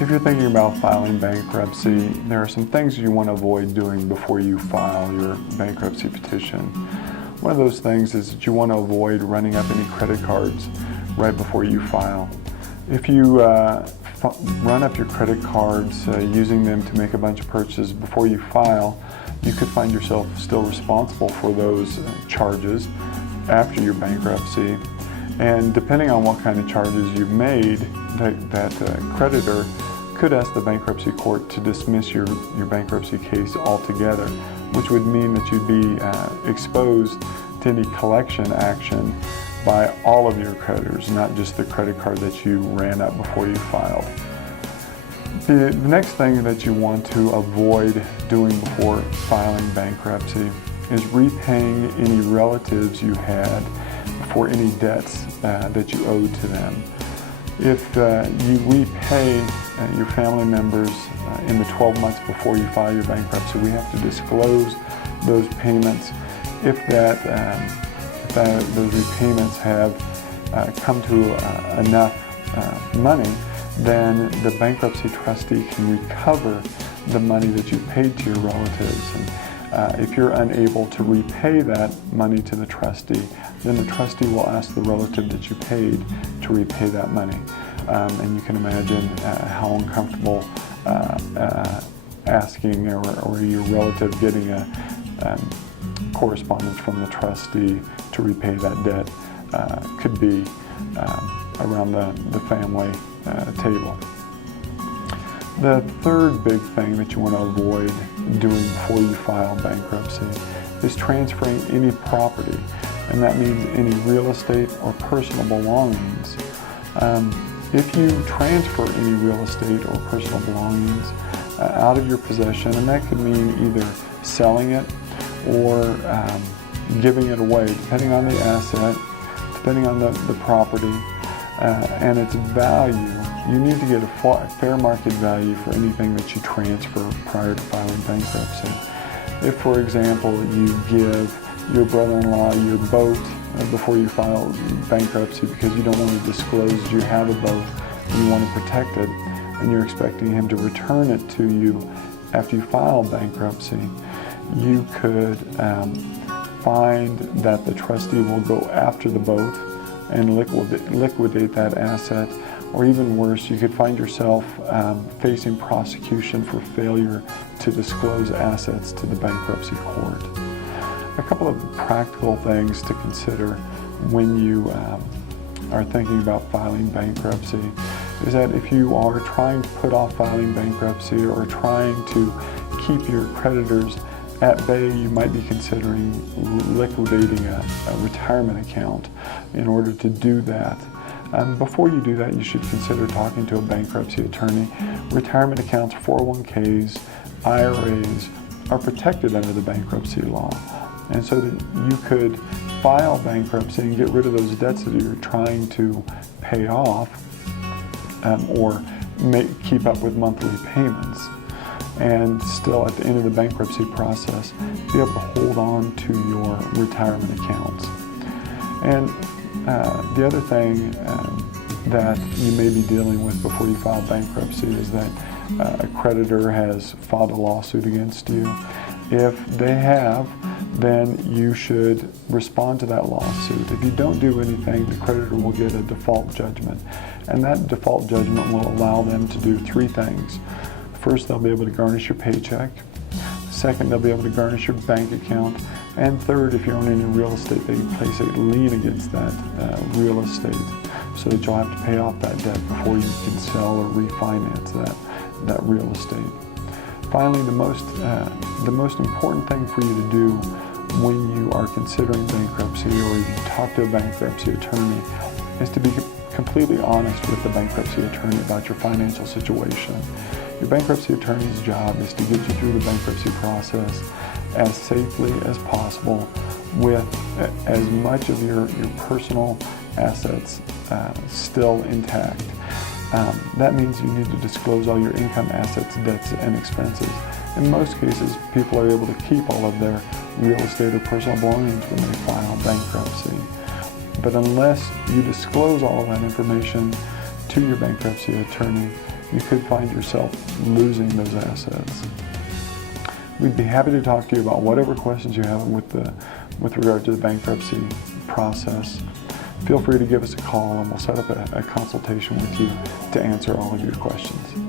If you're thinking about filing bankruptcy, there are some things you want to avoid doing before you file your bankruptcy petition. One of those things is that you want to avoid running up any credit cards right before you file. If you run up your credit cards using them to make a bunch of purchases before you file, you could find yourself still responsible for those charges after your bankruptcy. And depending on what kind of charges you've made, that creditor could ask the bankruptcy court to dismiss your bankruptcy case altogether, which would mean that you'd be exposed to any collection action by all of your creditors, not just the credit card that you ran up before you filed. The next thing that you want to avoid doing before filing bankruptcy is repaying any relatives you had for any debts that you owed to them. If you repay your family members in the 12 months before you file your bankruptcy, we have to disclose those payments. If those repayments have come to enough money, then the bankruptcy trustee can recover the money that you paid to your relatives. And if you're unable to repay that money to the trustee, then the trustee will ask the relative that you paid to repay that money. And you can imagine how uncomfortable asking or your relative getting a correspondence from the trustee to repay that debt could be around the family table. The third big thing that you want to avoid doing before you file bankruptcy is transferring any property, and that means any real estate or personal belongings. If you transfer any real estate or personal belongings out of your possession, and that could mean either selling it or giving it away, depending on the asset, depending on the property and its value, you need to get a fair market value for anything that you transfer prior to filing bankruptcy. If, for example, you give your brother-in-law your boat before you file bankruptcy because you don't want to disclose you have a boat and you want to protect it, and you're expecting him to return it to you after you file bankruptcy, you could find that the trustee will go after the boat and liquidate that asset. Or even worse, you could find yourself facing prosecution for failure to disclose assets to the bankruptcy court. A couple of practical things to consider when you are thinking about filing bankruptcy is that if you are trying to put off filing bankruptcy or trying to keep your creditors at bay, you might be considering liquidating a retirement account in order to do that. Before you do that, you should consider talking to a bankruptcy attorney. Retirement accounts, 401ks, IRAs are protected under the bankruptcy law. And so that you could file bankruptcy and get rid of those debts that you're trying to pay off or keep up with monthly payments, and still at the end of the bankruptcy process be able to hold on to your retirement accounts. And the other thing that you may be dealing with before you file bankruptcy is that a creditor has filed a lawsuit against you. If they have, then you should respond to that lawsuit. If you don't do anything, the creditor will get a default judgment. And that default judgment will allow them to do three things. First, they'll be able to garnish your paycheck. Second, they'll be able to garnish your bank account. And third, if you own any real estate, they can place a lien against that real estate so that you'll have to pay off that debt before you can sell or refinance that real estate. Finally, the most important thing for you to do when you are considering bankruptcy or you talk to a bankruptcy attorney is to be completely honest with the bankruptcy attorney about your financial situation. Your bankruptcy attorney's job is to get you through the bankruptcy process as safely as possible with as much of your personal assets still intact. That means you need to disclose all your income, assets, debts, and expenses. In most cases, people are able to keep all of their real estate or personal belongings when they file bankruptcy. But unless you disclose all of that information to your bankruptcy attorney, you could find yourself losing those assets. We'd be happy to talk to you about whatever questions you have with regard to the bankruptcy process. Feel free to give us a call and we'll set up a consultation with you to answer all of your questions.